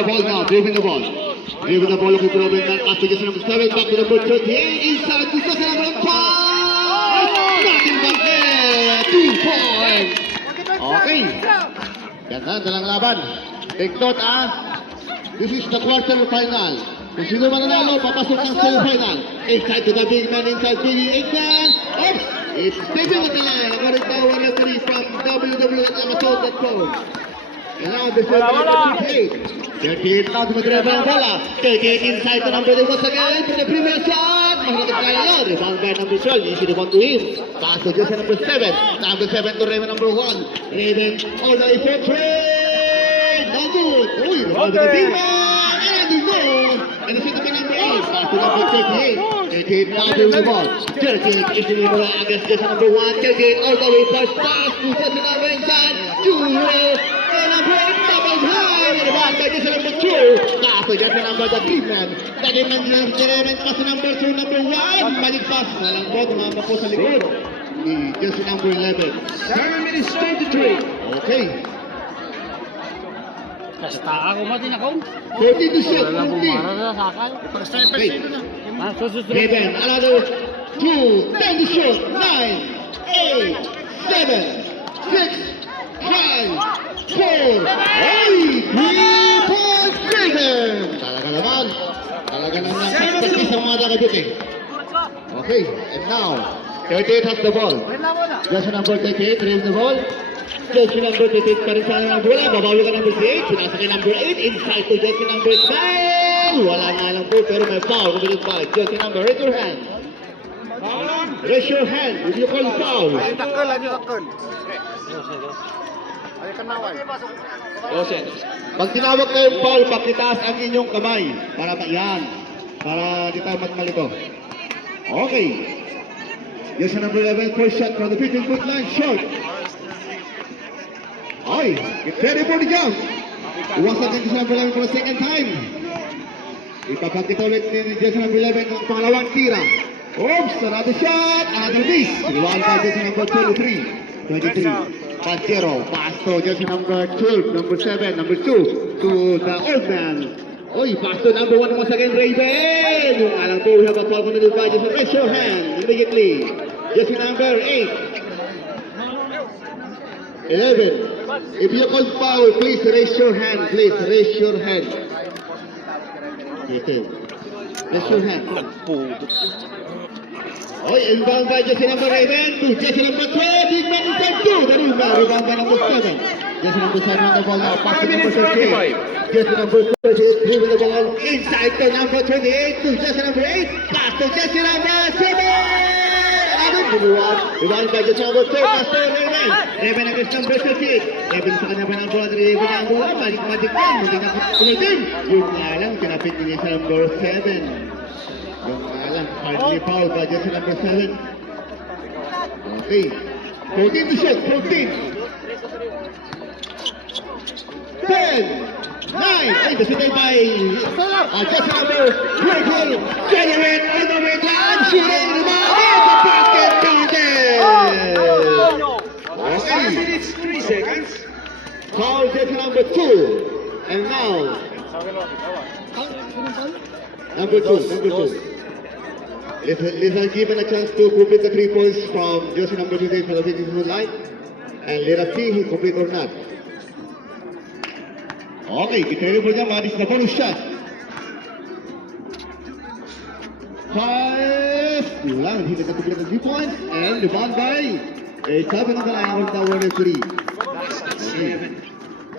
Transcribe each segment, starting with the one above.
the ball now, dribbling the ball. Dribbling the ball, looking for Robin, pass to just number 7, back to number 38, inside to just number 5. Nothing but there, 2 points. Okay. Ganda, dalang laban. Take note, this is the quarter-final. Kung sino mananalo, papasok ng semi-final. Inside to the big man, inside Biggie Aikman. Oops! It's Stephen with the line. According to our referee from www.amazon.com. And now the first number 38. 38 now to Madreva ang bola. 38 inside to number 1 once again. To the previous shot. Mahalagat kaya yun. Rebound by number 12. Easy to want to him. Pass to just number 7. Number 7 to Raven number 1. Raven all the way for trade. No good. Uy, rebound to the big man. And he goes. And it's into number 8. Pass to number 38. 38 now to the ball. 38 is the number against just number 1. 38 all the way first pass to just number inside. To number 8 double high. And the ball by just number 2. Pass to just number the big man. Dali man lang si Raven pass to number 2, number 1. Balik pass. Malangkot, mga po sa likod. Just number 11. 7 minutes 23. Okay. Kasta ako matin ako. 40 to shoot. Wala 40. bumara na sakal. Okay. Susunod. Raven, another 2, 10 to shoot, 9, 8, 7, 6, 5, 4, 8, 3-point Raven! Talaga naman practice ang mga nakabuti. Okay, and now, 38 has the ball. Just number 38, raise the ball. Just number 38 pa rin sa bola, babawi ka number 8, sinasakay number 8, inside to just number 9. Wala nga lang po, pero may foul. Kumilid pa. Just number, raise your hand. Raise your hand if you call foul. Takal, takal. Ay, kanaway. Pag tinawag kayong foul, pakitaas ang inyong kamay. Yan. Para di tayo magmalito. Okay. Just number 11, first shot from the 15-foot line, short. Oy, get ready for the jump. Iwasan din sa number 11 for the second time. Ipapakita ulit ni Jason number 11 ang pangalawang tira. Oops, another shot, another miss. Rebound by Jason number 23. 23. Pass to Jason number 12, number 7, number 2 to the old man. Oy, pass to number 1 once again, Raven. Yung alam po, we have a 12 minute by Jason. Raise your hand immediately. Jason number 8. 11. If you call foul, please raise your hand. Please raise your hand. Okay. Raise your hand. Oy, inbound by Jesse number 11 to Jesse number 12. Big man inside 2. The rebound by number 7. Jesse number 7 on the ball now. Pass to number 38. Jesse number 38. Dribble the ball inside to number 28 to Jesse number 8. Pass to Jesse number 7. Rebound by Jesse number 12. Pass to Raven. Raven against number 38. Raven sa kanya pa ng ball. Raven ang ball. Magic man. Hindi na kulitin. Yung alam, kinapit niya sa number 7. Yung alam, hardly foul by Jesse number 7. Okay. 14 to shoot. 14. 10. 9. Ay, decided by Jesse number 12. Generate all the way down. Shooting the ball. The basket counted. 5 minutes 3 seconds. Foul Jesse number 2. And now, number 2. Listen, given a chance to complete the 3 points from Jesse number 28 for the 15-foot line. And let us see he complete or not. Okay, get ready for them. This is the bonus shot. 5. Yulang, he doesn't complete the 3 points. And rebound by a 7 on the line of the winner 3. Okay.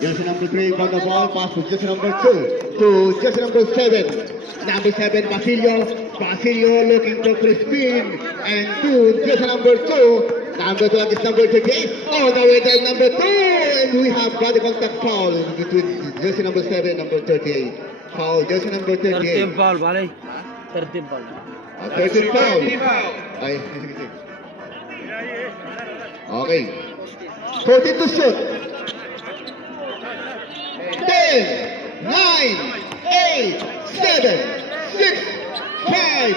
Jersey number 3 got the ball, pass to jersey number 2 to jersey number 7. Number 7, Basilio looking to Crispin, and to jersey number 2. Number 2 against number 38. All the way to number 2, and we have body contact foul between jersey number 7 and number 38. Foul, jersey number 38. 13 foul, bale. 13 foul. 13 foul. Ay, okay. 14 to shoot. 10, 9, 8, 7, 6, 5,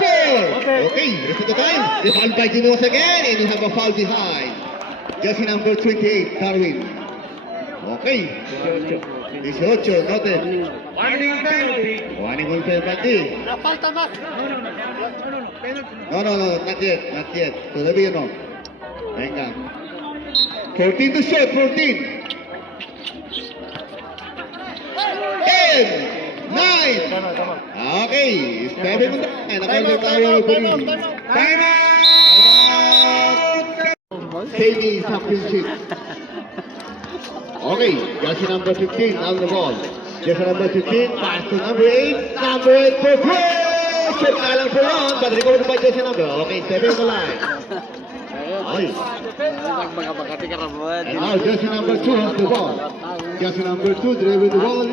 4. Okay, rest of the time. The foul by Gino once again, and you have a foul behind. Jersey number 28, Darwin. Okay. 18, noted. Warning penalty. Warning on penalty. Napalta na. No, not yet. Todavía no. Venga. 14 to shoot, 14. 10, 9. Okay, 7 on the line. Nakailang tayo referee. Time out. Safety championship. Okay, jersey number 15 on the ball. Jersey number 15, pass to number 8. Number 8 for play. Shoot na lang po yun. But recovered by jersey number. Okay, 7 on the line. Okay. And now jersey number 2 has the ball. Jersey number 2 driving the ball.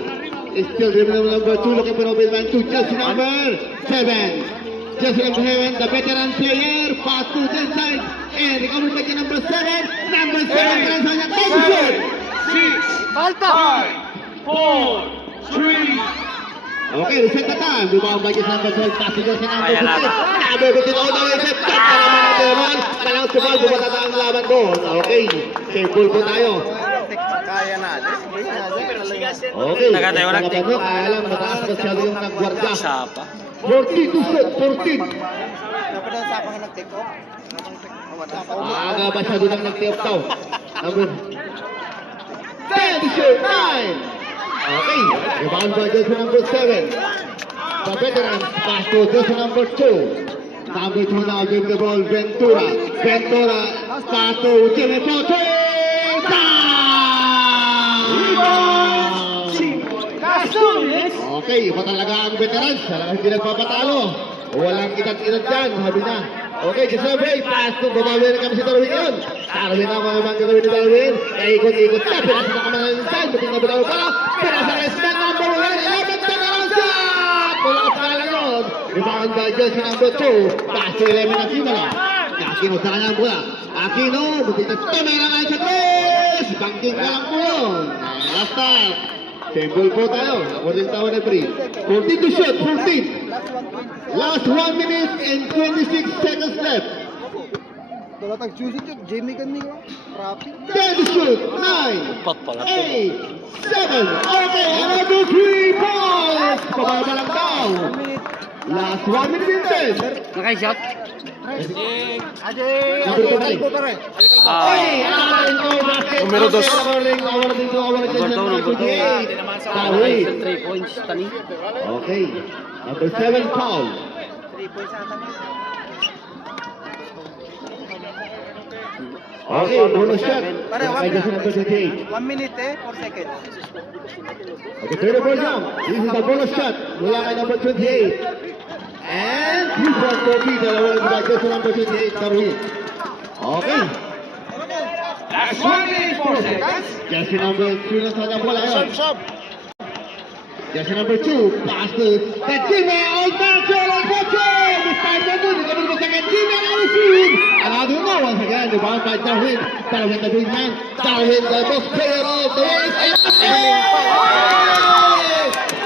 Is still driving number 2. Looking for open man 2. Jersey number 7. Jersey number 7, the veteran player. Pass to the side. And recovered by jersey number 7. Number 7. Take the shoot. 6, Falta. 5, 4, 3. Okay, reset the time. Rebound by jersey number 12. Pass to jersey number 15. Number 15 all the way. Set up. Kalang si ball. Bumata ang laban doon. Okay. Careful po tayo. Kaya natin. Okay. Taga-tayo Sa nagtik. laban mo, kaya lang mataas masyado yung nagwardya. Sapa. 14 to shoot. 14. Dapat ang sapang nag-take off. Aga masyado nang nag-tip daw. Number 10 to shoot. 9. Okay. Rebound by jersey number 7. The veterans pass to jersey number 2. Number 2 now give the ball Ventura. Ventura pass to Jimmy Poche. Okay, iba talaga ang veterans. Talagang hindi nagpapatalo. Walang edad-edad dyan, sabi na. Okay, kasabi, pass to babawi na kami si Darwin yun. Darwin na mga ibang gagawin ni Darwin. Ikot-ikot na, pinasa na kami ng inside. Buting na bitaw pala. Pinasa na inside, number 1. 11 to the round shot! Wala ka pala yun. Rebound by jersey number 2. Pass to 11 na Simala. Aquino sa kanyang bola. Aquino, buting na tumay na kayo sa tres. Banking ka lang po yun. Last time. Table po tayo. According tayo na free. 14 to shoot. 14. Last 1 minute and 26 seconds left. Wala tag-choosing yun. Jamie kan nila. Rapid. 10 to shoot. 9, 8, 7. Okay, another 3 balls. Pababa lang daw. Last 1 minute and 10. Naka-shot? Number 2 balik. Hey, Numero 2. Number 2. Number 3 points. Tani. Okay. Number 7 foul. 3 points ata niya. Okay, bonus shot. Pare, wag Kay na. number 28. 1 minute 4 seconds. Okay, 34 jump. This is the bonus shot. Mula kay number 28. And 3 for Kobe. Dalawang bagay sa number 28. Darwin. Okay. Last 1 minute 4 seconds. Jersey number 2 na sa kanyang bola yun. Jersey number 2. Pass to Kajime. Old man, Charles Boche. This time na doon. Ikaw mo sa Kajime. Another one once again. The ball by Darwin. Darwin the big man. Darwin the best player of the world.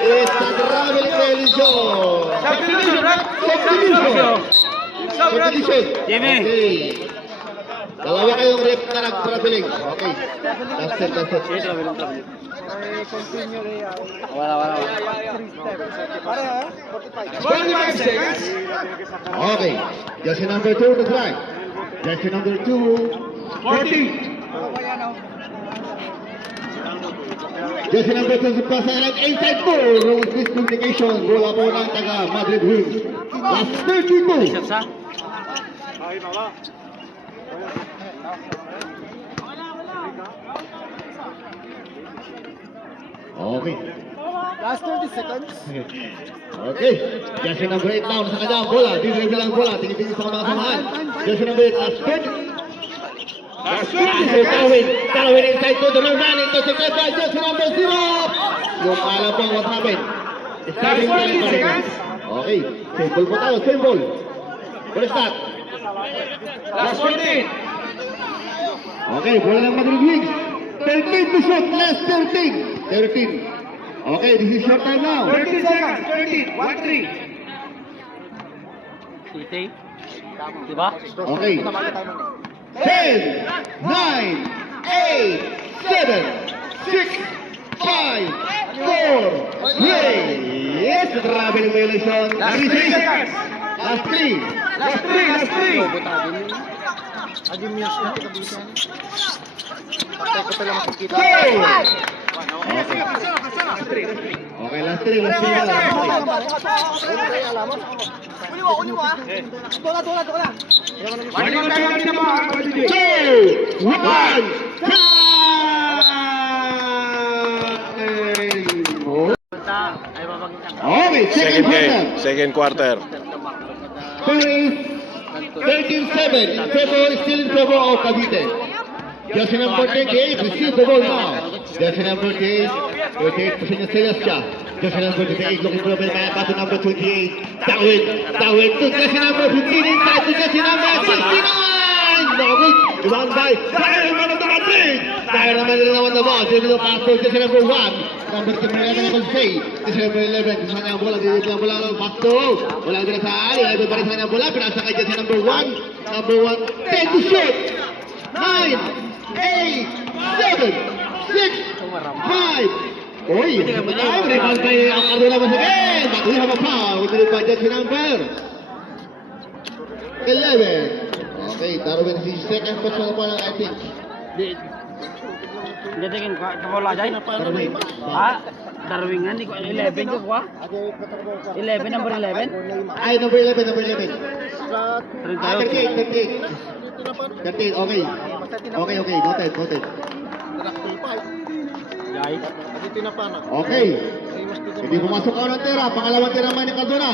It's a traveling religion. Subdivision. Jimmy. Okay. Dalawa kayong rep na nag-traveling. Okay. That's it. Continue rin. Wala. 3 steps. Pare ha? 45. 25 seconds. Okay. Jersey number 2 to try. Jersey number 2. 40. Jersey number 2 sa pasaran. Inside 4. Rules miscommunication. Bola po ng taga Madrid Wings. Last 32. Shot sa? Okay. Last 30 seconds. Okay. Jersey number 8 now sa kanya ang bola. Dinribble ang bola. Tingin-tingin sa mga samahan. Jersey number 8 last 30. Darwin inside to the run. Into the by jersey number 0. Yung alam po what happened. Starting time pa rin. Okay. Simple po tayo. Simple. What is that? Last 14. Okay. Bola ng Madrid Wings. 13 to shoot. Last 13. 13. Okay. This is short time now. 30 seconds. 13. 1-3. City. Diba? Okay. 10, 9, 8, 7, 6, 5, 4, 3. Yes, grabe ng violation. Last 3 3 seconds. Last 3. Last 3. Last 3. Adi Mias na kabisan. Patay ko pala makikita. Okay, last 3. Last 3. Two, one, time! Ay, babagin ka. Okay, second quarter. Second quarter. Score is 13-7 in favor, still in favor of Cavite. Jersey number 28 receive the ball now. Jersey number 28, 28 pushing the Celestia. Jersey number 28 looking for a man, pass to number 28. Tawid to jersey number 15 inside to jersey number 69. No good. Rebound by Fire man of the Madrid. Fire naman nila the ball. Dito the pass to jersey number 1. Number 11 naman say. Jersey number 11. Sana ang bola. Dito ang bola. Pass to. Wala din sa ali. 11 pa rin sana ang bola. Pinasa kay jersey number 1. Number 1. 10 to shoot. 9. 8, 7, 6, 5. Uy, rebound by ang Cardona once again. But we have a foul. We did by jersey number 11. Okay, Darwin is second person po ng I think. Hindi tingin ko, wala dyan. Darwin. Ha? Darwin nga, hindi ko 11 ko kuha. 11, number 11. Ay, number 11, number 11. 38. 38, 38. 38, okay. Okay, noted. Jai. Okay. Hindi pumasok ako ng tira. Pangalawang tira naman ni Cardona.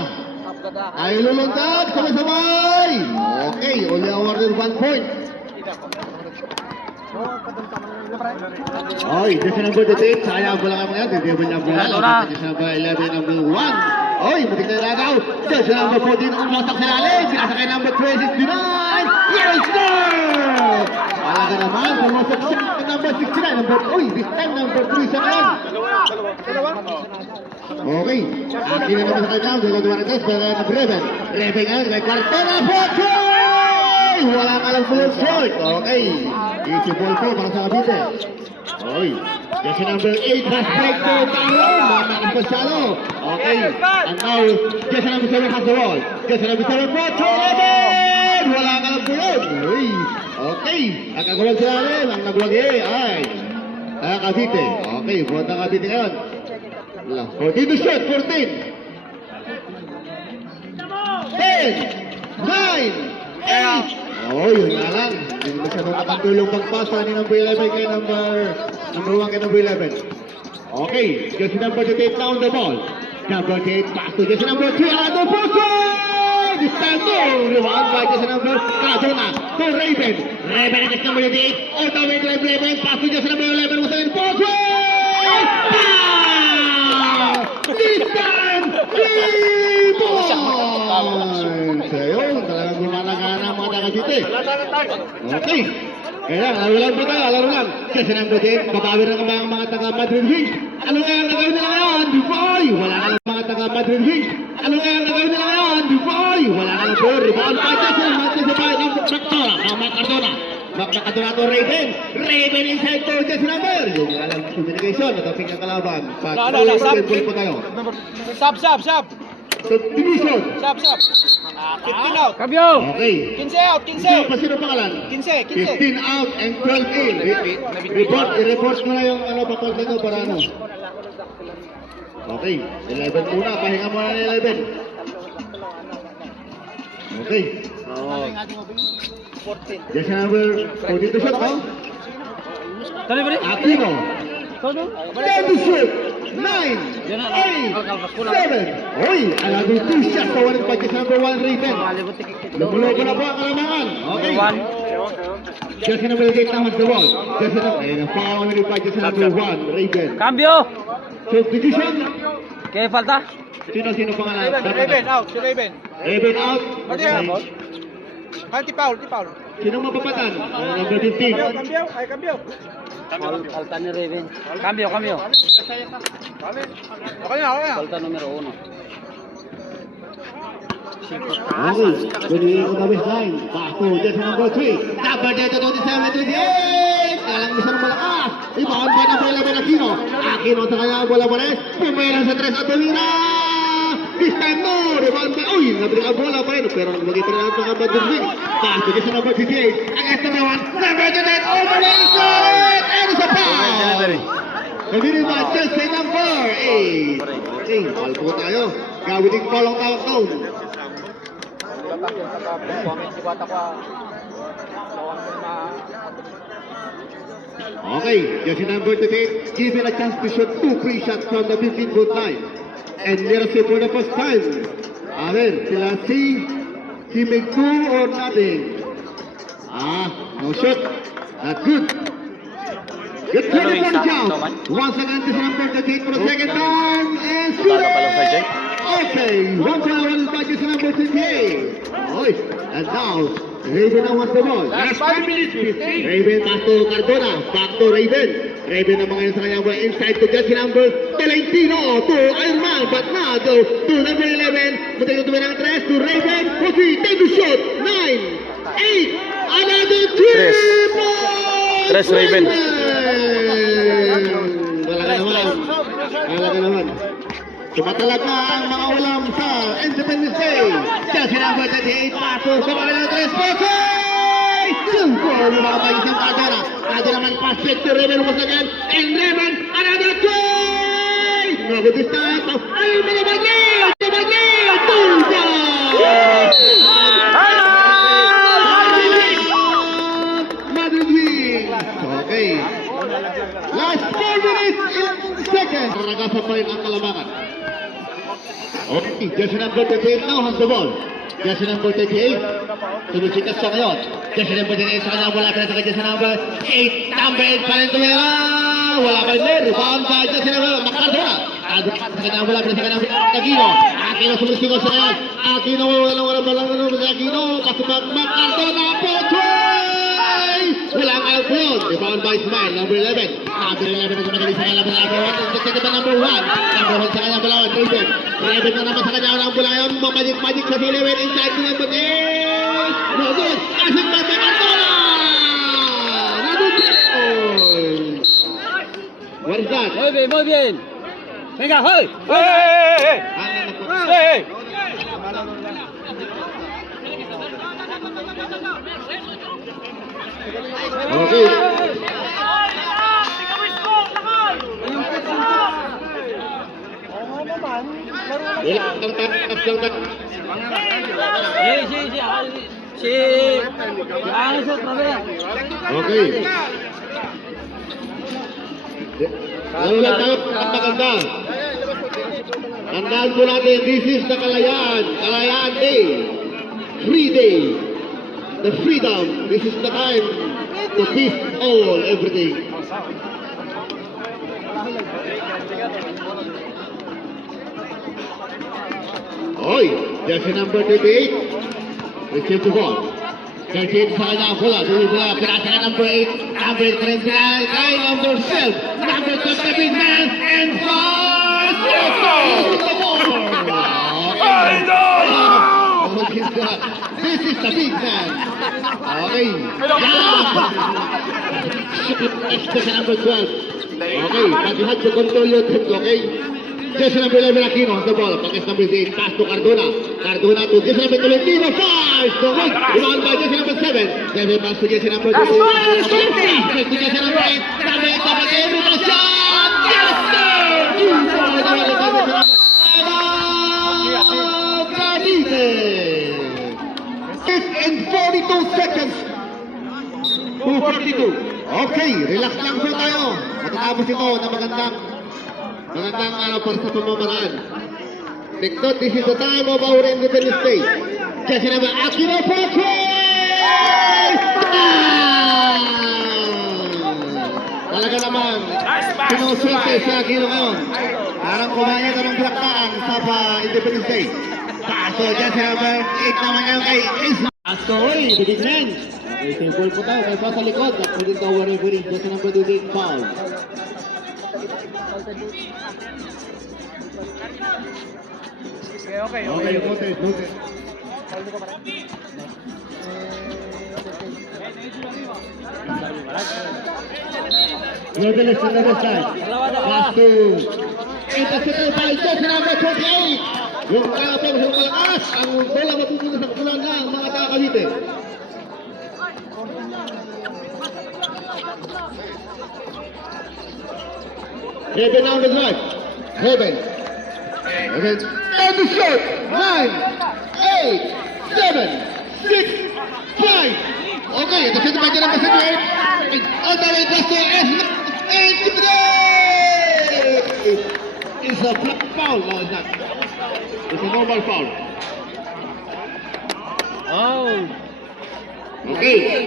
Ay luluntad, sabay-sabay. Okay, only awarded 1 point. Oy, jersey number 38, sayang bola ka mga, bibigyan niya bola. Jersey number 11, number 1. Oy, matik na nagaw. Jersey number 14, umasak sa lalim. Sinasa kay number 29. Yes, sir! Alaga naman, pumasok siya kay number 69. Oy, this time number 3 sa kanan. Okay, akin na naman sa kanya. Dalawa na test, pero number 11. Reven nga, may Cardona, Bochoy! Wala ka lang po yung short. Okay, easy ball po para sa Cavite. Oy, jersey number 8 has break to Taro. Mamakas pa siya, no? Okay, and now, jersey number 7 has the ball. Jersey number 7, Bochoy! Wala ka lang po yun. Uy, okay, ang kagulang sila rin, ang nagwagi, ay, Cavite. Okay, buwan ng Cavite ngayon. 14 to shot, 14. 10, 9, 8. Oh, yun nga lang. Hindi mo siya nakatulong pagpasa ni number 11 kay number 1 kay number 11. Okay, jersey number 28 down the ball. Number 28 pass to jersey number 3. Ado Poso! This time no! Rebound by jersey number Cardona to Raven. Raven against number 28. All the way to Raven. Pass to jersey number 11. Once again, Poso! This time, 3 points! Ayun, talagang gumalagana ang mga Cavite. Okay. Kaya, laro lang po tayo, laro lang. Kasi number 10, babawi na ang mga taga-Madrid Wings. Ano nga ang nagawin nila ngayon? Duboy! Wala ka lang mga taga-Madrid Wings. Ano nga ang nagawin nila ngayon? Duboy! Wala ka lang po. Rebound pa dyan sila. Manchester by Cardona. Makakadona to Raven. Raven inside to jersey number. Yung nga lang communication. Nataping ang kalaban. Pag-ball po tayo. Sub. Subdivision. Sub. 15 out. Kabyo! Okay. 15 out. Sino pangalan? 15. 15 out and 12 in. I-report mo na yung papag nito para ano. Okay. 11 muna. Pahinga muna ng 11. Okay. Yes, number 42 shot, no? Tali ba rin? Aquino. Todo? 10 to shoot. 9, 8, 7. Uy, alago 2 shots sa 1 pa number 1 Raven. Lumulogo na po ang kalamangan. Okay. Jersey number 8 na has the ball. Jersey number 8. Foul ni pa jersey number 1 Raven. Cambio! Substitution. Kaya falta? Sino pangalan? Raven out. Si Raven. Raven out. Pati foul. Sino mapapatan? Number 15. Cambio. Falta ni Raven. Cambio. Okay na. Falta numero 1. Okay, binigay ko na baseline. Paso, jersey number 3. Number 27, 28. Kalang isa ng malakas. Rebound by by number 11 Aquino. Aquino sa kanya bola pa rin. Pumela sa 3 at tumira. This time no. Rebound by, uy, nabalik ang bola pa rin. Pero nagmagay pa rin ang mga bandung. Pass to sa number 58. Ang extra naman. Number 28 over the inside. And it's a foul. Nabili ba just say number 8. Okay, foul po tayo. Gawiting foul ang tawag doon. Okay, jersey number 28 given a chance to shoot 2 free shots from the 15-foot line. And leadership for the first time. Amen, sila si make 2 or nothing. No shot. Not good. Good credit for the count. Once again, this number 38 for the second time. And shoot it! Okay, 1-1 by this number 28. And now, Raven now wants the ball. Last 5 minutes, 15. Raven pass to Cardona. Back to Raven. Raven naman ngayon sa kanyang bola. Inside to jersey number 19. To Iron Man. But now to number 11. Muntik na tumilang 3 to Raven. 40. Take the shot. 9. 8. Another 3 points. Tres Raven. Talaga naman. Talaga naman. Tumatalaga ang mga ulam sa Independence Day. Jersey number 38. Paso sa mga ng 3 points. Sungkol yung mga isang Cardona. Cardona naman pass it to Raven once again. And Raven, another try! No good this time. Ay, Manabagay! Manabagay! Tulga! Madrid win! Okay. Last 4 minutes in seconds. Ragasa pa rin ang kalamangan. Okay, jersey number 38 now has the ball. Jersey number 38. Sumusikas siya ngayon. Jersey number 38 sa kanya. Wala ka na sa jersey number 8. Number 8 pa rin tumira. Wala pa rin. Rebound by jersey number Macardona. Sa kanya. Wala pa rin sa kanya. Aquino. Aquino sumusikas siya ngayon. Aquino. Walang sa Aquino. Kasumag Macardona. Potray! Walang out yun. Rebound by Smile. Number 11. Number 11 na sumagali sa kanya. Number 1. Number 1. Number 1 sa kanya. Balawan. Raven. Raven na naman sa kanya. Walang bola yun. Magic sa Philippine. Inside to number 8. No good. Asik by Macardona. Number 10. What is that? Muy bien. Venga, hold. Hey! Okay. Okay. Lalo lang tayo maganda. Tandaan po natin, this is the Kalayaan. Kalayaan Day. Free Day. The freedom. This is the time to peace all, everything. Oy, jersey number 38. Receive the ball. 38 sa kanya ang bola. Dulu bola. Pinasa na number 8. Number 39. Kay number 12. Number 12 na big man. And 5. This is the big man. Okay. Extra sa number 12. Okay. But you have to control your trip, okay? Jersey number 11 Aquino has the ball. Pagkas number 8. Pass to Cardona. Cardona to jersey number 22. Fires to right. Rebound by jersey number 7. 7 pass to jersey number 2. Pass to jersey number 8. Number 8 dapat every shot. Yes, sir! In 42 seconds. 2:42. Okay, relax lang po tayo. Matatapos ito na magandang para sa pamamaraan. Take note, this is the time of our Independence Day. Jersey number Aquino Potray! Talaga naman, sinuswerte sa Aquino ngayon. Parang kumain ka ng bilaktaan sa Independence Day. Paso, jersey number 8 naman ngayon kay Isma. Astoy, the big man. Okay, simple po tayo. May pa sa likod. At pwede ka referee. Jersey number 28, foul. Okay. Noted. Nevertheless, on the other side. Pass to intercepted by jersey number 28. Yung kalapang sa malakas, ang bola mapupunta sa kapulan ng mga taga-Cavite. Heaven on the drive. Heaven. Heaven. And the shot. 9, 8, 7, 6, 5. Okay, intercepted by number 78. On the way, just to and it's a black foul. No, it's not. It's a normal foul. Oh. Okay.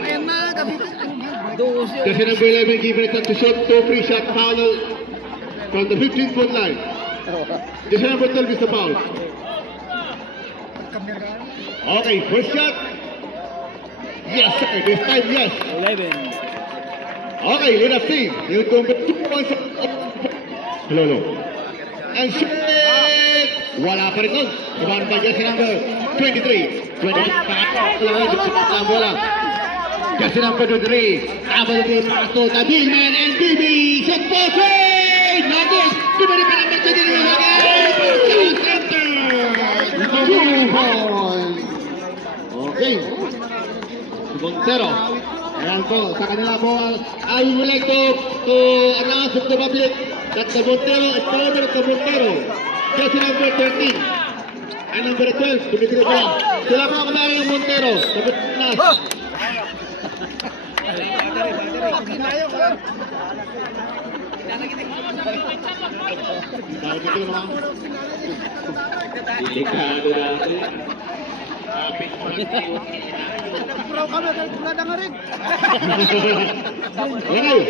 Dos yun. Kasi number 11 given it to shot, 2 free shot foul from the 15-foot line. Kasi number 12 is the foul. Okay, first shot. Yes, sir. This time, yes. 11. Okay, lead up team. You convert 2 points. Hello. And shoot! Wala pa rin nun. Rebound by jersey number 23. 28. Pakatong bola. Jersey number 23. Abel B. Pass to the big man and BB. Shot for three! Not this. Kumari pa number 23. Center. 2 points. Okay. Montero. Ayan po, sa kanila po, I would like to announce to the public that the Montero is further to Montero. Jersey number 13 and number 12, Dimitri po. Sila po ang kamari ng Montero. Sabi na. Delikado natin. Pro kami, wala nga rin. Okay.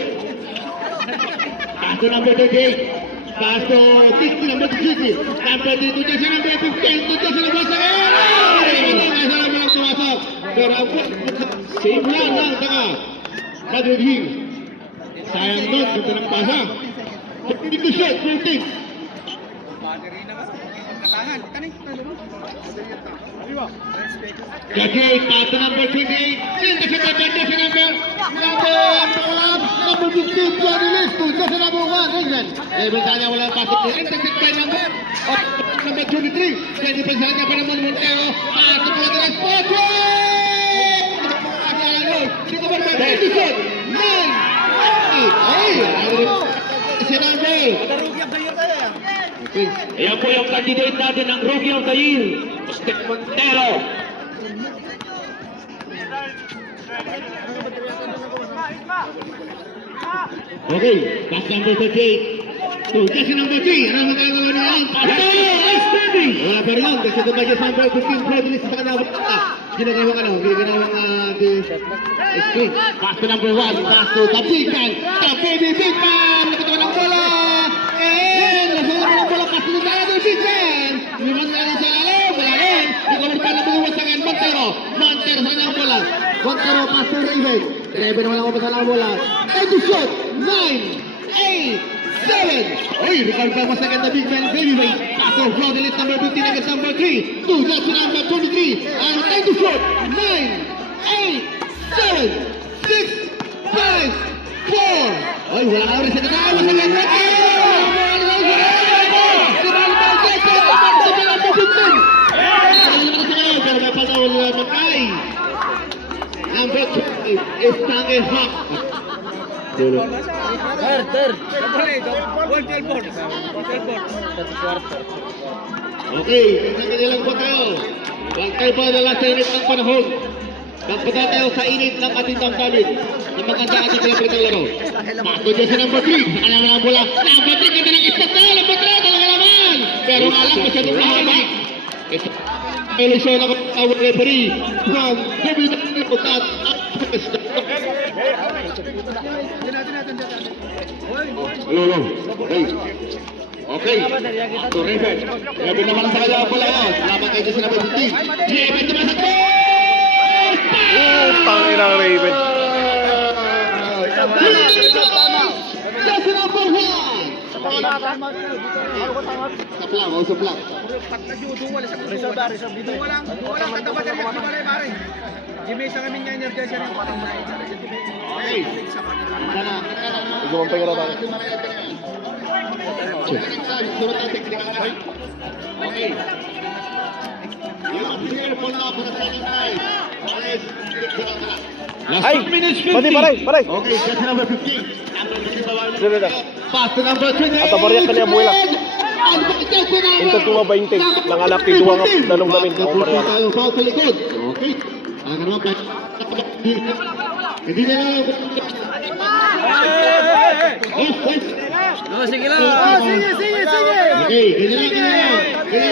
Pass to number 38. Pass to 60, number 60. Number 32, jersey number 15. To jersey number 7. Nasa naman ang pumasok. Pero ang save lang saka Madrid Hill. Sayang doon, dito ng pasa. Dito shot, 14. Jackie, pass to number 28. Intercepted by jersey number 15. Johnny Liz to jersey number 1. England. Bentanya walang pasok to. Intercepted by number 23. Pwede pa sa kanya pa naman Montero. Pasok po natin ang dito ba naman? 9, 8. Sinanggo. Okay. Ayan po yung candidate natin ng Rookie of the Year, Steve Montero. Okay, pass number 38. To jersey number 3. Ano magagawa niya yan? Outstanding! Wala pa rin yun. Kasi ito ba jersey number 15, President sa kanawang ginagawang screen. Pass to number 1. Pass to the big man. The baby big man! Nakita ng bola! And nasulat ng bola. Pass to the other big man! Liman na rin sa alam. Wala rin. Ikaw pa na buwan sa ngayon. Montero sa kanyang bola. Montero pass to Raven. Raven wala ko pa sa bola. And to shot. 9, 8, 7. Oy, recover pa mas agad na big man. Baby weight. Pass to Flaudelit number 15 against number 3. To jersey number 23. And to shot. 9, 8, 7, 6, 5, 4. Oy, wala ka rin sa kanya. Mas agad na. Pero may panahon na magkay. Number 2 is Tange Hawk. Third. Okay, tingnan lang po tayo. Huwag tayo pa nala sa init ng panahon. Magpunta tayo sa init ng ating damdamin. Na maganda ating kalapit ng laro. Pato dyan sa number 3. Saka naman ang bola. Number 3, ganda ng ispat na. Number 3, talaga naman. Pero nga lang, masyadong mahaba. Elisyon ako ang referee from WWE Putat at Hello. Okay. To Raven. Raven naman sa kanya ang bola yun. Salamat kayo sa number 15. Raven naman sa goal! Tangin ang Raven. Jersey number 1. Usap lang. Okay. Sana Gumampay ka tayo. Sunod ang technical na. Okay. Yung clear po na para sa ating guys. Okay. Ay! Pati, paray! Okay, that's number 15. Dito. Pass to number 20. At abariyak ka niya, buwela. Inta tuwa 20. Nangalap ni duwang danong gamin. Ang barya. Tayo foul sa likod. Okay. Ang naman pa. Hindi na lang. Sige lang. Okay, ganyan. Okay,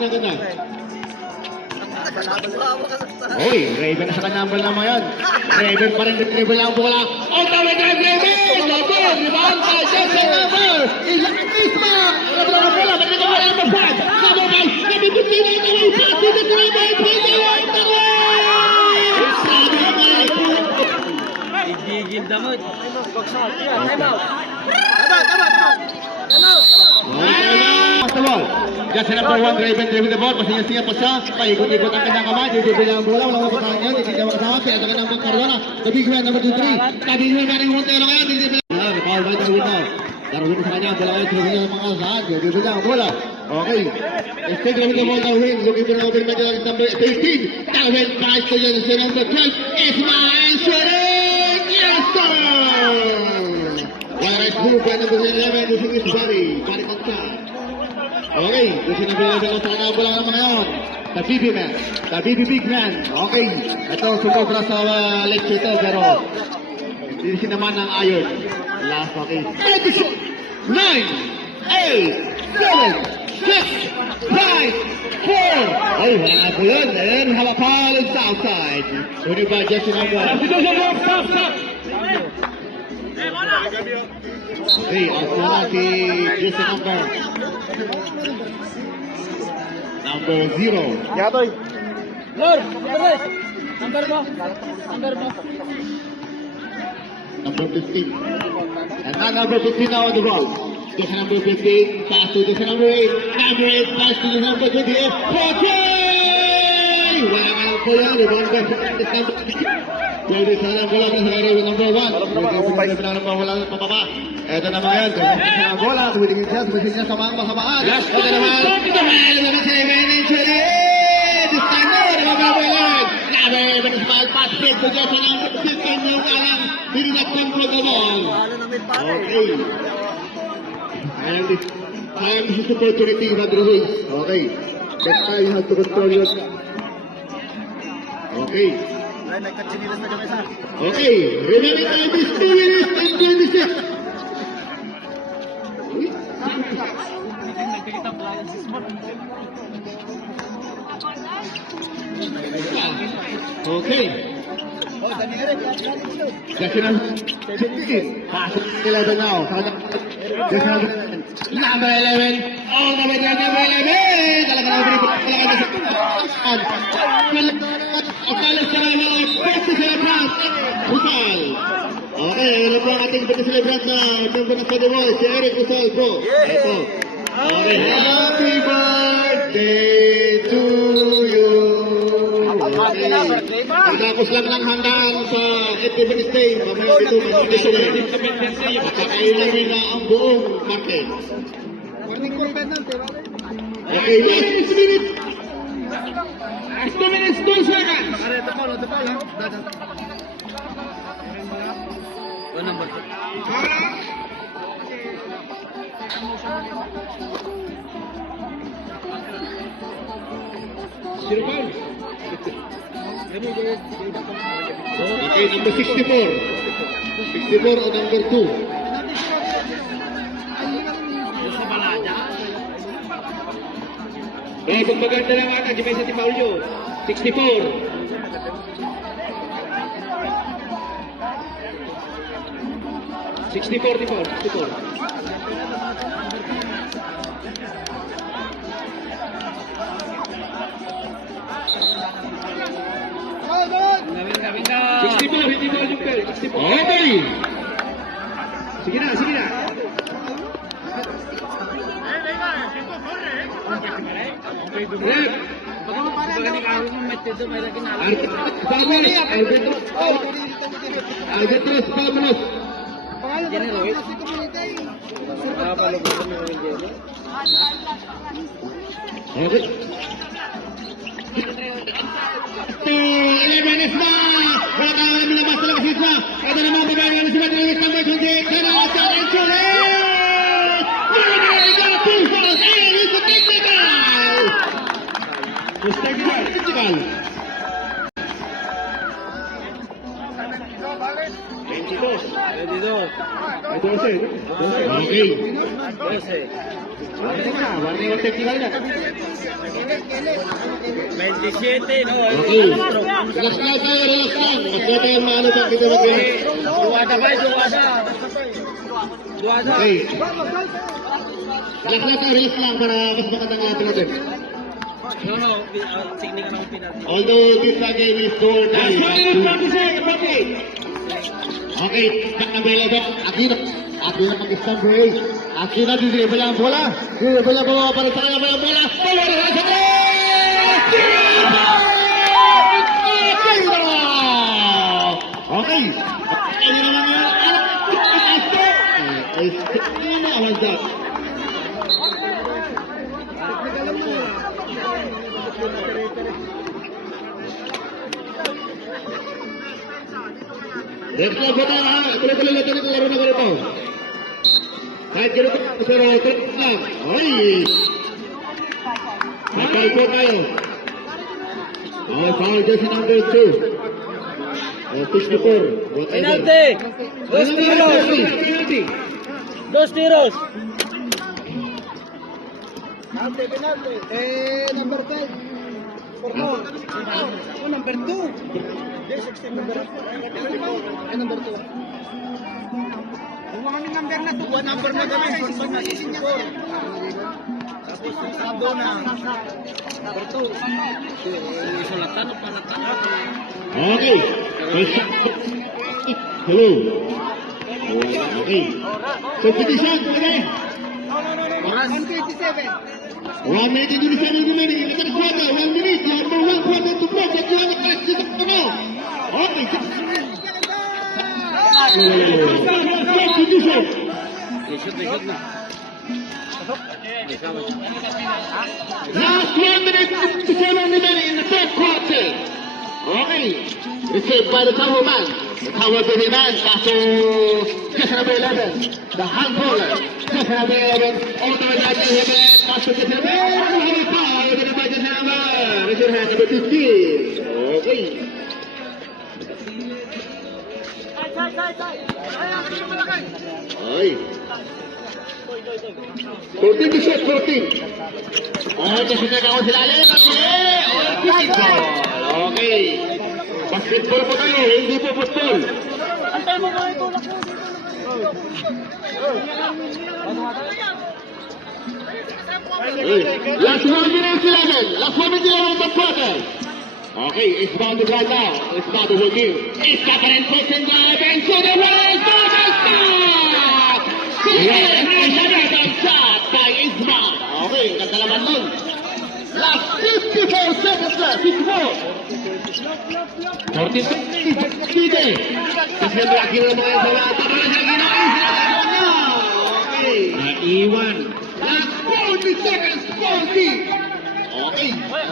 ganda. Oy, Raven na sa kanyang naman yan. Raven pa rin dribble lang po wala. Oh, tawag na Raven! Double! Rebound pa siya sa number! Isang misma! Ano ba na pala? Ba't wala ang mabad? Number 5! Nabibutin na ito! Pass dito sa number 21! Sabi nga ito! Igigil damot. Pass the ball. Just sa number 1, Raven dribble the ball. Pasinya-sinya pa siya. Paikot-ikot ang kanyang kamay. Dribble ang bola. Walang mapatahan niya. Hindi niya makasama. Pinatakan ng Cardona. The big man, number 23. Tabing mo galing Montero ngayon. Dribble. Recall by Darwin now. Darwin sa kanya. Bola kayo. Dribble niya ng mga saan. Dribble niya ang bola. Okay. Instead dribble the ball Darwin. Looking for number 13. Number 18. Darwin tries to get the number 12. Ismael shooting. Yes, sir! One right move by number 11. Using his body. Body contact. Okay, gusto na bilhin sa mga bola naman ngayon. The BB man, the BB big man. Okay, ito sumobra sa lecture ito pero hindi naman ng ayon. Last, okay. 9, 8, 7, 6, 5, 4. Ay, wala na po yun. And halapal is outside. Kunin ba Jesse number? Okay, out na si Jesse number 0. Yatoy. Lord, number mo. Number 15. And now number 15 now on the ball. Just number 15, pass to just number 8. Number 8, pass to the number 28. 40! Wala ka lang po yan. Rebound back to number 15. Pwede sana bola ka sa area with number 1. Pwede sa number wala pababa. Ito naman yan. Pwede sa bola. Tumitingin siya sa mga kasamaan. Ito naman. Ito naman si Emenin Cherier. This time na. Nagbabalag. Number 7 small pass. Pick to just number 15. Yung alang. Did not control the ball. Okay. Sayang this is opportunity, Rodrigo Ruiz. Okay. Next time you have to control your... Okay. Okay. Remaining time is 2 minutes and 26. Okay. That's enough. 17. Pass to 11 now. That's enough. Number 11. All the way to number 11. Talaga na dribble. Talaga na sa Okalas ka na mga pwede sa lahat. Usal. Okay, ano po ang ating pwede sa lahat na member ng Pwede Boy? Si Eric Usal po. Ito. Okay. Happy birthday to you. Pagkapos lang ng handaan sa Independence Day, mamaya dito mag-Independence Day, makakailan rin na ang buong market. Okay, last minute. Last 2 minutes, 2 seconds. Number 2. Okay, number 64. 64 o number 2. Sa Balada. Eh, kung maganda lang ata, di ba sa Tipaulio? 64. 64. Gawin ka. 64, hindi mo yung bell. 64. Okay. Sige na. Rep, Pagkating araw mo, may tito, may lagi na alam. Arbitros, vámonos. Okay. 11 is na! Wala ka naman nilabas sa labas isa. Ito naman babae ng sibat ng number 28. Kaya na sa Angeles! He got a 2 for us and it's a technical! It's technical. 22. Okay. 27, no? Okay. Relax lang tayo, relax lang. Mas na tayo maano pa kita mag-relax. Duwada ba? Duwada. Duwada. Okay. Relax lang tayo, relax lang para mas magandang ating natin. No, no. Signing ka ng penalty. Although this game is scored by okay, back na bela back. Aquino mag-stand break. Aquino dinibala ang bola. Dinibala mo para sa kanya ang bola. Bola na sa okay. Ano naman yun? Ano naman that? Next na po tayo ha. Tuloy-tuloy natin ito. Laro na ganito. Kahit ganito. Pero tricks lang. Ay! Sakal po tayo. Foul jersey number 2. 64. Penalty! Dos tiros! Dos tiros! Penalty. Number 10. Number 2. Yes, 16 number. Number 2. Kung mga number na to, number na kami, sisisin niya ko. Tapos sabo na. Number 2. Sulatan o panatan? Okay. Hello. Okay. Competition. Okay. Oras. 127. 1 minute Indonesia remaining in the third quarter. 1 minute. You have 1 quarter to play. But you have a catch this up now. Okay. Competition. Lisod na. Last 1 minute to 7 remaining in the third quarter. Okay. Received by the tower man. The tower baby man. Kaso just number 11. The handballer. Just number 11. All the way back to him. Kaso just number 11. Power. You're going to just number. Raise your hand. Number 15. Okay. Ay. 14 to shot, 14. Okay, sinag ako sila alim. Okay. Basketball po tayo, hindi po football. Antay mo ko ito. Last 1 minute 11. Last 1 minute 11 of the quarter. Okay, it's about to go now. It's about to work in. It's got an important drive and to the right. Shot by Ismail. Okay, ganda naman nun. Last 54 seconds left. 54. 14 DJ. Kasi yung laki na mga sa lata. Okay. Naiwan. Last 40 seconds. 40. Okay.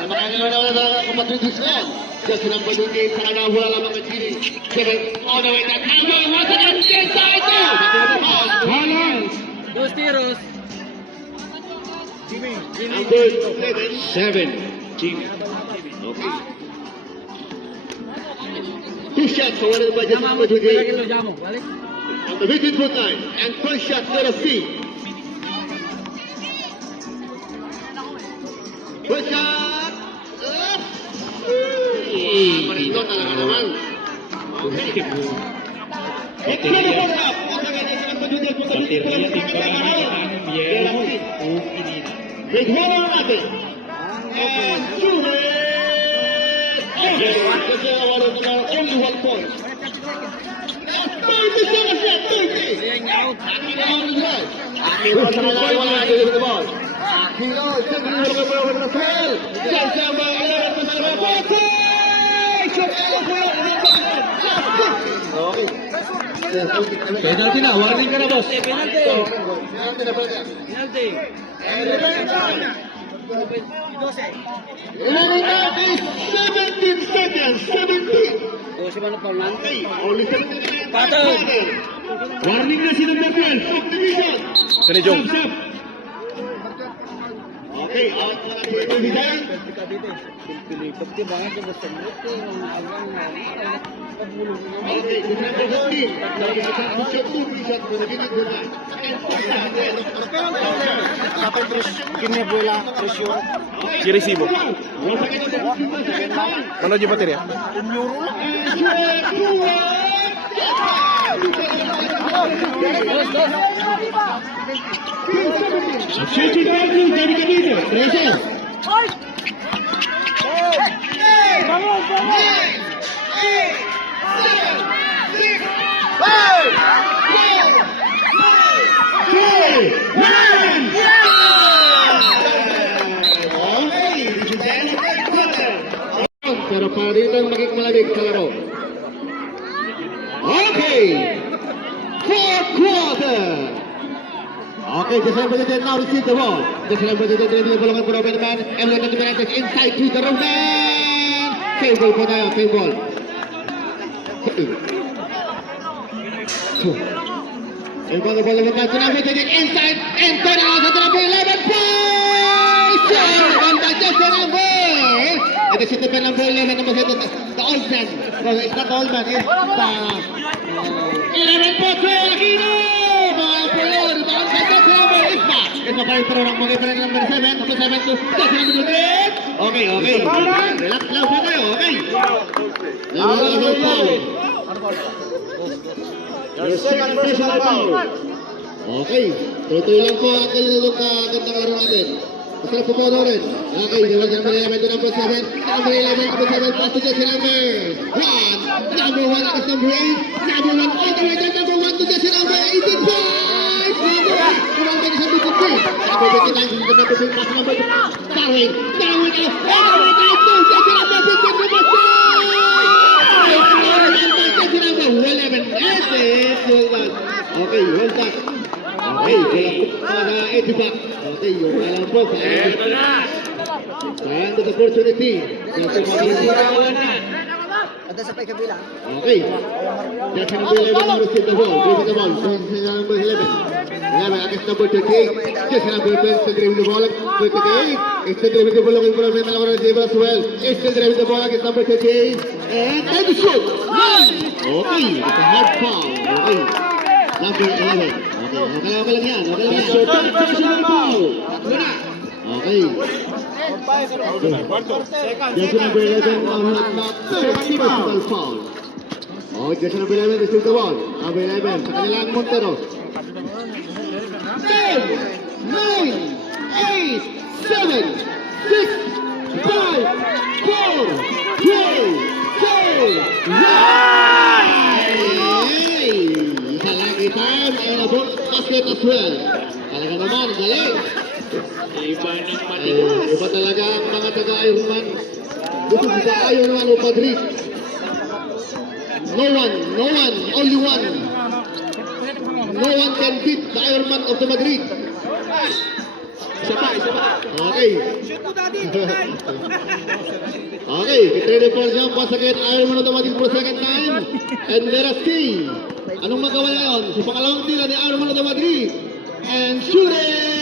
Makakagawa na wala kapatid sa yan. Kasi nang pag-ugay sa kanang wala lamang ang chili. All the way that number. Once again, inside two. Balance. Dos tiros. Number 7. Jimmy. Okay. 2 shots for one of the budget number 28. Balik. On the 15-foot line. And first shot, let us see. First shot. Marino talaga naman. Okay. Big one on nothing. And shoot it. Only 1 point. 37 shot, 30. Aquino on his right. Aquino sa mga wala, deliver the ball. Aquino, second number over the field. Chance number 11. Okay. Penalty na, warning ka na, boss. Penalty. Penalty. Remaining now is 17 seconds. 17. O, si Manong Paulan. Only 17 seconds. Patol. Warning na si number 12. Subdivision. Sani Jong. Okay, out na lang po ito design. Pilipot ka ba? Ito ba sa muti? Okay, this number 15. Number 15 shot for the beginning of the match. Kinebola, presyon. Giresibo. Manood yung baterya? Substitute Matthew, David Cavite. Pressure. Pero para rin ang maging malamig sa laro. Okay! Fourth quarter! Okay, the celebrity now receive the ball. The celebrity dribble the ball on the open man. And we're going to Menendez inside to the Roman. Save ball po tayo, save ball. And for the ball of the number inside. And turn out to number 11 points! Sure! And that's just the number! And the city number 11, number 7, the old man. No, it's not the old man, it's the 11 points for Aquino! Mga player, ang ganda sa number Isma. Isma pa rin pero ng mga iba number 7, number 7 to just number 8. Okay, okay. Relax lang po kayo, okay? Level foul. Your second personal foul. Okay, tuloy lang po ang kalulog na gandang laro natin. Masarap po po rin. Okay, diwag number 11 to number 7. Number 11, number 7, pass to Jesse number 1. Number 1 against number 8. Number 1 all the way down, number 1 to Jesse number 85. Number 1 to number 53. Number 59, number 2, pass to number 2. Darwin, Darwin, and number 9 to Jesse number 50, number 2. Jesse number 11. Okay, well done. Okay, wala po para 80 back. Okay, yung alam po sa and the opportunity. Ada sa kabila. Okay. That's number 11 will receive the ball. Receive the ball. So, number 11. 11 against number 38. Just number 12 still driving the ball. 38. It's still driving the ball looking for a man on the receiver as well. It's still driving the ball against number 38. And time to shoot. Okay. It's a hard foul. Okay. Number 11. Okay lang yan. Okay lang yan. So, personal foul. Okay. Just number 11 now had not personal foul. Oh, just number 11 receive the ball. Number 11 sa kanilang Montero. 10, 9, 8, 7, 6, 5, 4, 3, 2, 1. Isa lagi time. And a ball basket as well. Talaga naman, galing. Iba talaga ang mga taga-Ironman. Dito sa Ironman o Madrid. No one, only one. No one can beat the Ironman of the Madrid. Isa pa. Okay. Okay, get for jump once again. Ironman of the Madrid for the second time. And let us see. Anong magawa na yun? Sa pangalawang tira ni Ironman of the Madrid. And shoot it!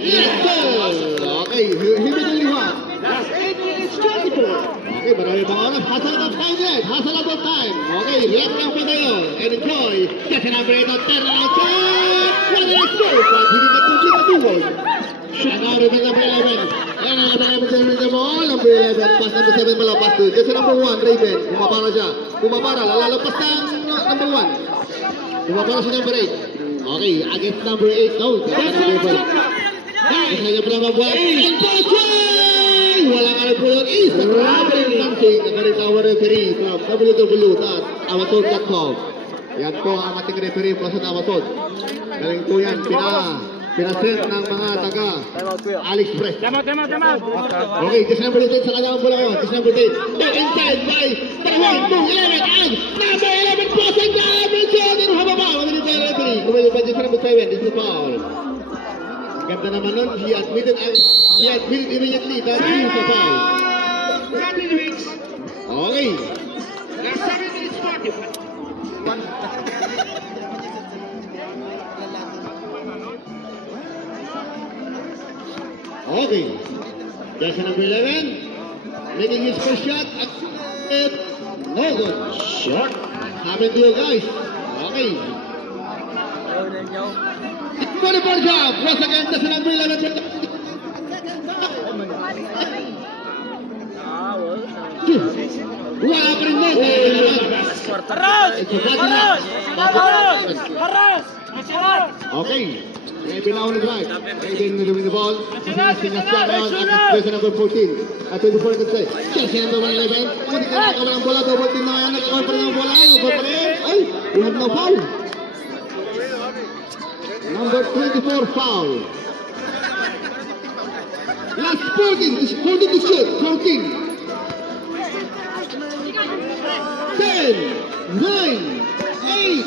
Yes, sir! Okay, immediately one. Last 8 minutes, 24. Okay, marami pang oras. Hustle of time yet. Hustle of time. Okay, left lang po tayo. And enjoy. Kasi number 8 on 10 out. What did I say? But he did not complete the two-way. And now reveal number 11. And number 11 the ball. Number 11. Pass number 7 malapas to. Kasi number 1, Raven. Pumapara siya. Pumapara. Lalalampas ng number 1. Pumapara si number 8. Okay, against number 8 now. Kasi niya pa naman buwan. And Bochay! Walang alam po yun. Is traveling something. Nagalit our referee from www.amazon.com. Yan po ang ating referee mula sa Amazon. Galing po yan. Pinasent ng mga taga AliExpress. Tama. Okay, this number 10 sa kanyang bola ngayon. This number 10. Back inside by Taiwan. Move 11 and number 11 crossing the Abinson. And hababa. Magaling pa yung referee. Kumayo pa dyan sa number 7. This is a foul. Ganda naman nun. He admitted immediately that he is a foul. Okay. Okay. That's number 11. Making his first shot. At no good. Shot. Happened to you guys. Okay. Wonderful job. Once again, that's number 11. Wala pa rin mo. Okay. Maybe now on the drive. Maybe moving the ball. Finishing a shot out at position number 14. At 24 can say. Chelsea number 11. Hindi ka nakakawa ng bola. Double team na yan. Nakakawa pa rin ng bola. Ay, we have no foul. Number 24 foul. Last 14 to shoot. 14. 10, 9, 8,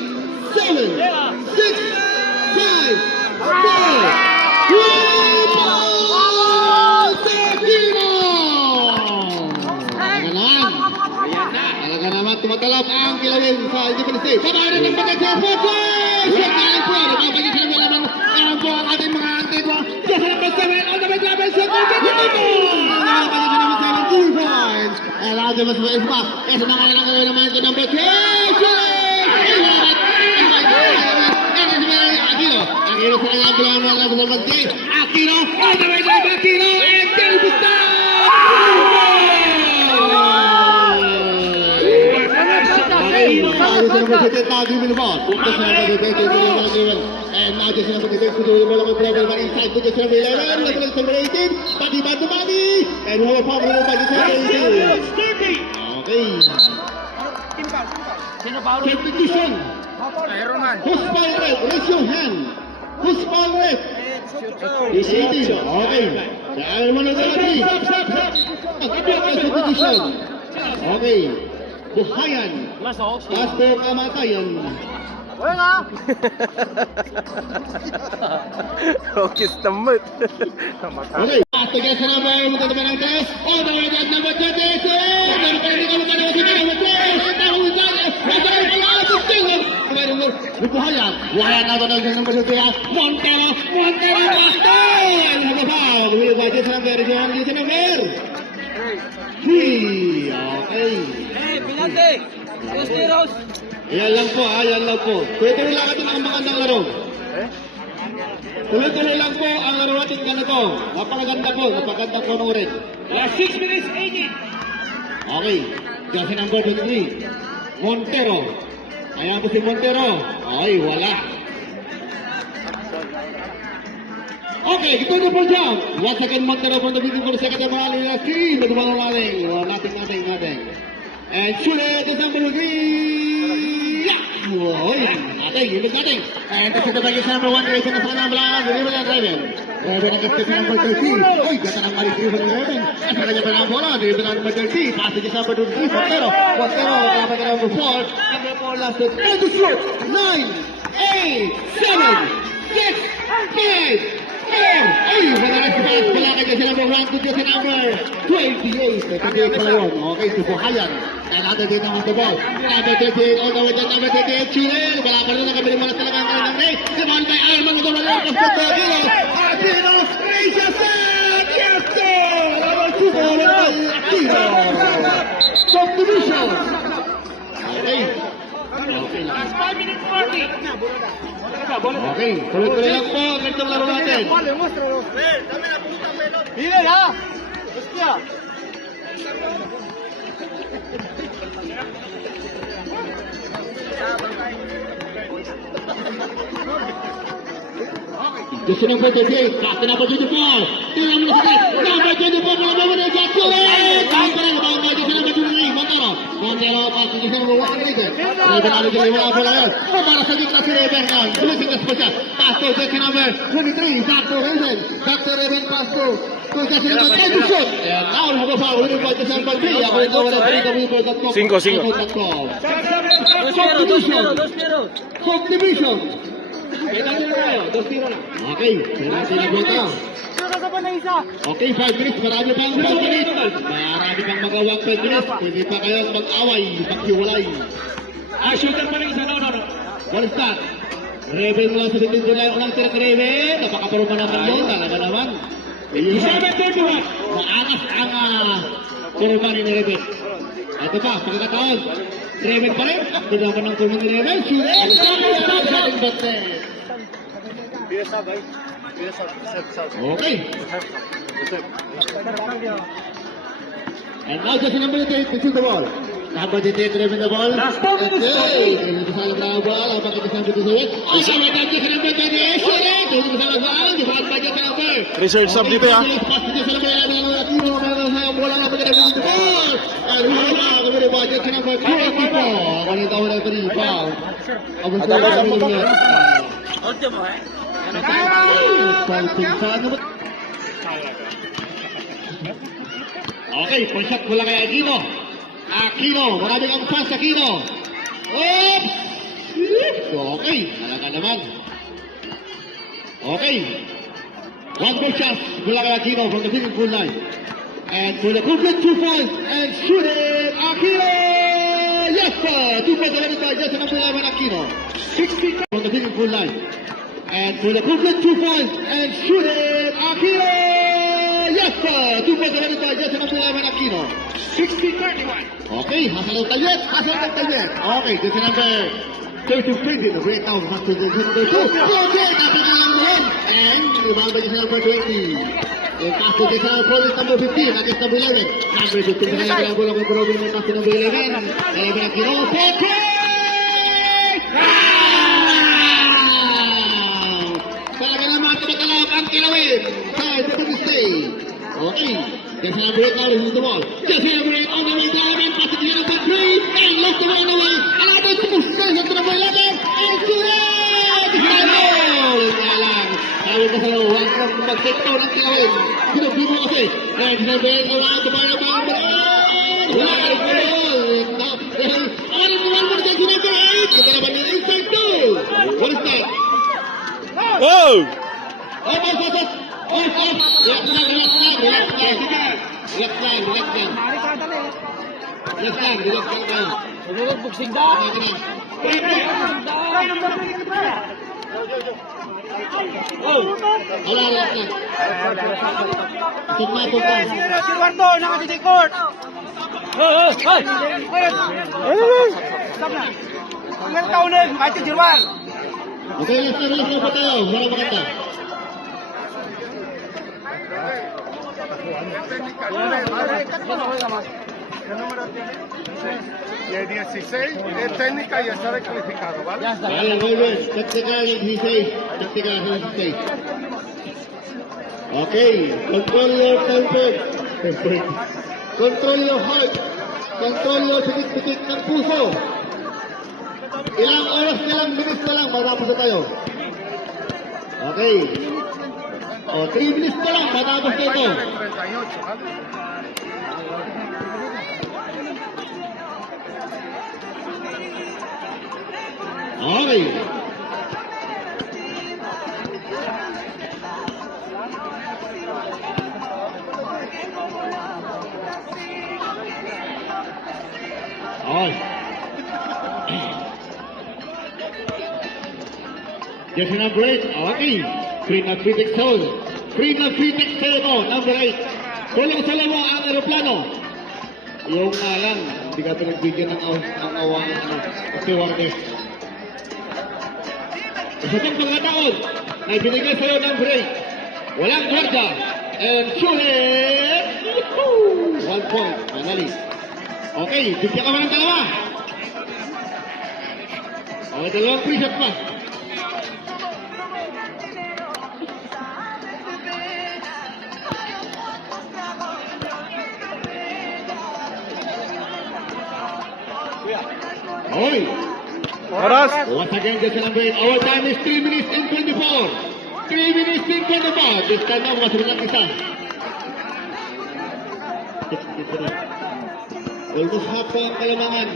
7, 6, 5, 4, Aquino! Talaga naman tumatalab ang kilawin sa Independence Day. Pabayaran ng bagay sa Foto! Shot na lang po! Nakapagin sila mo naman ang po ang ating mga antidwa. Yes, ang best seven! Ang dapat laban sa Independence! Nakapagin sila mo sa 2 points! And now the best pa. Kasi nangalang gawin naman ito ng break. Aquino sa kanyang bulangan mo lang sa bagay. Aquino! All the way to Aquino! And Kenny Busta! And now just number 10 to the ball of problem but inside to just number 11 level number 18 Badi and we have power over by the okay competition who's foul red raise your hand who's foul red is 18 okay and one of the three competition okay Buhayan Pastor Kamatayan Okay, stammet. okay after gets the number muna naman ang test all the way to number 20 pero pa rin kami kanawa si number 20 Buhayan na doon ang number 20 Montero Pastor nagpapaw will by this number is on this number 3 okay Pinante! Rose! yan lang po tuloy-tuloy lang natin ang magandang laro tuloy-tuloy lang po ang laro natin ganito napakaganda po panoorin Last 6 minutes, 18! okay kasi number 23 Montero ayan po si Montero ay wala okay ito na po jump once again Montero from the beginning for the second time around the screen magumano natin and shoot it is number 3 oh natin and this is the biggest number 1 race na sa number 1 Raven ang kasi number 13 oy gata ng Maris Raven ng Raven at kanya pa ng bola Raven ang number 13 passage sa number 23 Montero kapag ka number 4 number 4 last and to shoot 9 8 7 6 5 ay, wala na si Bas, wala kayo sa number 1 to sa number 28. 28 pala yun. Okay, si Buhayan. Another din naman the ball. Number 28, all the way to number 28. Chile, wala pa rin nakabili mo na talaga ang kanilang ray. Simon by Arman, ito wala yung kaspat na Aquino. Aquino, Asia set! Yes, sir! Number 2 ball by Aquino. Subdivision. Okay. Okay lang. Last 5 minutes 40! Okay, tuloy-tuloy lang po ang ganitong laro natin. Dile ya. Hostia. Gusto ng 28, kasi number 24. Tingnan mo na sa number 24, wala mo na sa kulit. Kahit pa rin, bawang bawang gusto ng 23, Montero, pasok gusto ng 1 Raven. Raven, ano din, wala po lang yun. Para sa gitna si Raven, tulising na siya. Pasto, jersey number 23, Dr. Raven. Dr. Raven Pasto. To jersey number 22. And now we have a foul winning by jersey number 3. Ako ito wala sa www.com. Subdivision. Okay, penalty na bota. Okay, 5 minutes. Marami pang 5 minutes. Marami pang magawang 5 minutes. Pwede pa kayo mag-away, maghiwalay. Shooter pa rin isa. No. One start. Raven mula sa bitin doon lang unang tira kay Raven. Napakaparuman naman yun. Talaga naman. Maanas ang turuman ni Raven. Ito pa, pagkakataon. Raven pa rin. Tinaman ng turuman ni Raven. Shoot! Okay. And now just number 8 to shoot the ball. Number 8 Raven the ball. Okay. Ini salah na ball. Apa kita sampai di sini? Sama tadi kena bertanya. Shoot! Itu salah ball. Di bawah saja number. Research sub dito ya. Pas di sana bola bola apa kita buat ball. Alhamdulillah kemudian baca number 24. Kali tahu dah tadi foul. Apa saja. Okay, punshot mula kay Aquino. Marami kang pass Aquino. Oops! Okay, talaga naman. Okay. One more shot mula kay Aquino from the swimming pool line. And for the complete 2 points and shoot it, Aquino! Yes, sir! 2 points already by just number 11 Aquino. 60 from the swimming pool line. And for the complete 2 points and shoot it, Aquino! Yes, sir! 2 points already by just number 11 Aquino. 60-31. Okay, Hasan Al-Tayyed. Okay, this is number 32-20. The great now has to the number 2. Okay, that's the number 1. And rebound by just number 20. And pass to this number 15 against number 11. Number 15 na lang bola ng Robin ng pass to number 11. 11 Aquino. Okay! Talaga naman tumatalab ang kilawin sa Deputy State. Okay. There's number 8 now, this is the ball. Just number 8 on the way, Donovan, passing to number 3, and left the ball away, and out of the push, goes to number 11, and to it! Goal! Ngalang, sabi ko sa'yo, huwag kang mag-sector ng kilawin. Sinubin mo kasi, and number 8, around the bar, wala ka rin goal! Ano naman mo dyan si number 8? Kaya naman yung inside goal! What is that? Oh! Relax lang. Sunod, buksing daw. Wala lang. Tugma. Si Eduardo, nakatitikot. Stop na. Ang taunin, kahit si Jirwan. Okay, let's go pa tayo. Wala maganda. Y el 16 es técnica y está descalificado, ¿vale? Ya está. Vale, muy bien. Táctica del 16. Okay, control your temper. Control your heart. Control your titik-titik ng puso. Ilang oras na lang, minutes na lang, matapos na tayo. Okay. 3 minutes na lang, matapos na ito. 38, ¿vale? Okay. Jersey number 8, okay. Free na free text mo, number 8. Kulang-sala mo ang aeroplano. Yung lang, hindi ka pinagbigyan ng awang stewardess. Sa itong pagkataon, na ibinigay sa'yo ng break. Walang gwarda. And shoot it! 1 point. Manali. Okay, bigyan ka mo ng dalawa. Okay, dalawang free shot pa. Okay. Oras. Once again, jersey number 8. Our time is 3 minutes and 24. 3 minutes and 24. This time na, mga sumunod isa. Almost half pa ang kalamangan.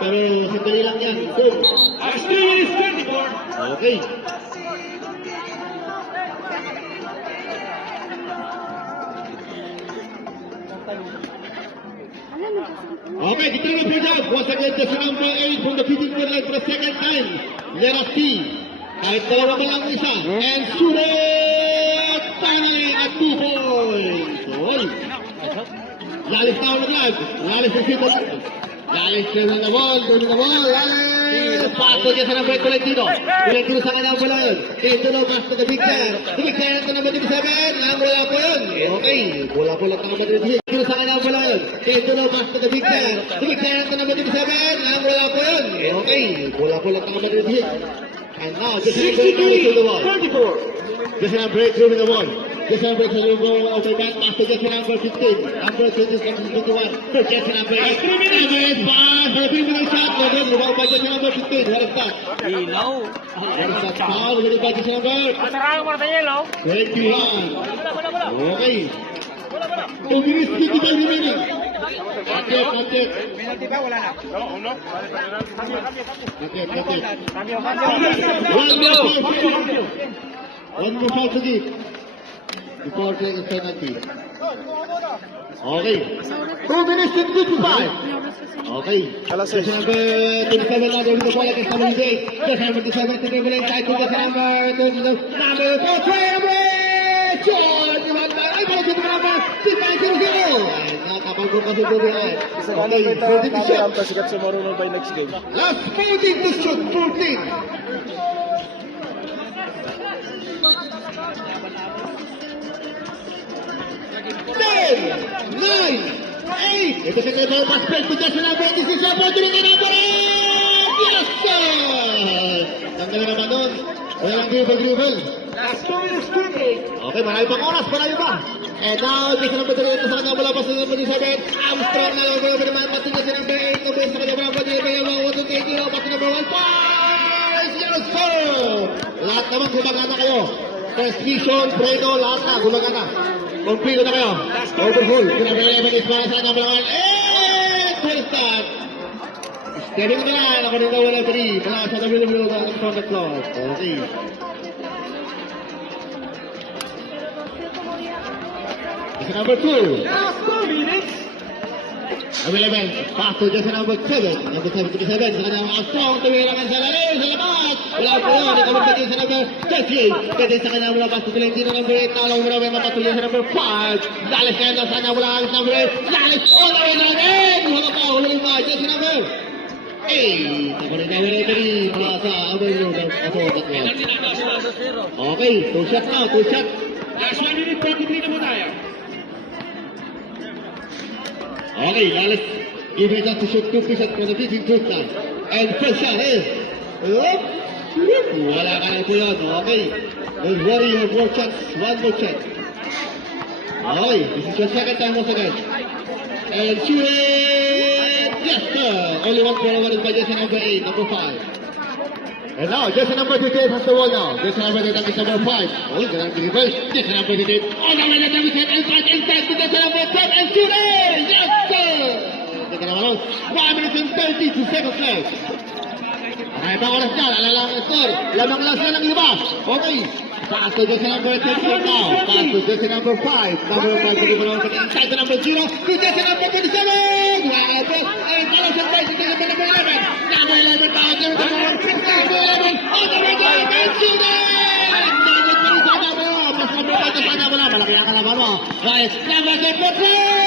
Pero sandali lang yan. Boom. As 3 minutes 24. Okay. Okay, the three point out. Once again, jersey number 8 from the pitching line for the second time. Let us see. Kahit dalawa pa lang isa. And sulit! Finally, at 2 points. Oy. Lalis na ulit yan. Lalis na siya. Lalis na ball. Doon na ball. Lalis! Paso niya sa number 8, Tolentino. Tolentino sa kanya ang bola yun. Tolentino pass to the big man. The big man to number 27. Ang wala po yun. Okay. Bola po lang ng number 27. Tolentino sa kanya ang bola yun. Tolentino pass to the big man. The big man to number 27. Ang wala po yun. Okay. Bola po lang ng number 27. And now, just number 8 to the ball. 34. Just number 8 to the ball. Just number 8 to the ball. Over back. Pass to just number 15. Number 20 comes to 21. For just number 8. 3 minutes. Pass. For the 3-minute shot. No good. Rebound by just number 15. What is that? Ilaw. What is that foul? What is that just number? Masarang mo sa yelo. 21. Okay. 2 minutes 55 remaining. Not yet. Penalty ba? Wala na. Not yet. One more foul to give. Before taking penalty. Okay. 2 minutes and 55. Okay. Just number 27 now. There is the ball against number 8. Just number 27 to dribble inside to just number 4. George! Ay, balik ito number 6-9-0-0. Ay, nakapagod kasi po yan. Okay, 14 to shot. Sikat sa marunong by next game. Last 14 to shoot. 14. Ten, 9, 8. Ito si Trevor Pascal to just number 26. Opportunity number 8. Yes, sir! Tanggalin naman nun. Walang dribble. As 2 minutes 28. Okay, marami pang oras, marami pa. And now, just number 3 sa kanya mula pa sa number 7. Armstrong na lang ko yung naman pati sa number 8. Number sa kanya mula pa sa number 1, 2, 3, 0, pati number 1. 5! Yes, sir! Lahat naman gumagana kayo. Transmission, preno, lahat na gumagana. Complete na kayo. Overhaul. Number 11 is para sa number 1. And full start. Stepping na lang. Ako nang wala 3. Mula sa number 1 from the clock. Okay. Just number 2. Last 2 minutes. Number 11. Pass to just number 7. Number 7 to 7. Sa kanyang Armstrong. Tumilangan sa lalim. Sa labas. Wala po yun. Ikamot natin sa number 38. Pwede sa kanyang mula pass to Tolentino number 8. Nalang mula may mapatuloy sa number 5. Lalis kaya na sa kanyang mula alis number 8. Lalis all the way natin. Wala pa. Huling pa. Just number 8. Ako rin kami referee. Mula sa Abel. Okay. 2 shots now. 2 shots. Last 1 minute 43 na po tayo. Okay, now let's give it up to shoot 2 shots for the 15 foot line. And first shot is... Wala ka na po yun. Okay. Don't worry, you have more shots. One more shot. Okay, this is your second time once again. And shoot it! Yes, sir! Only one for one is by jersey number 8, number 5. And now, jersey number 38 has the ball now. Jersey number 38 is number 5. Oh, the number 38. Jersey number 38. All the way to number 10 and back inside to jersey number 10 and shoot it! Yes, sir! Teka naman lang. 1 minute and 32 seconds left. Ay, pa oras dyan. Alala ang score. Lamang lang sila ng iba. Okay. Pass to jersey number 10 now. Pass to jersey number 5. Number 5 to the ball inside to number 0. To jersey number 27. Wow, bro. Ay, talang sa place to number 11. Number 11 pa. Number 11. All the way to and shoot it! Dagat pa rin sa number 1. Mas number 5 sa number 1. Malaki ang kalaban mo. Nice. Number 10.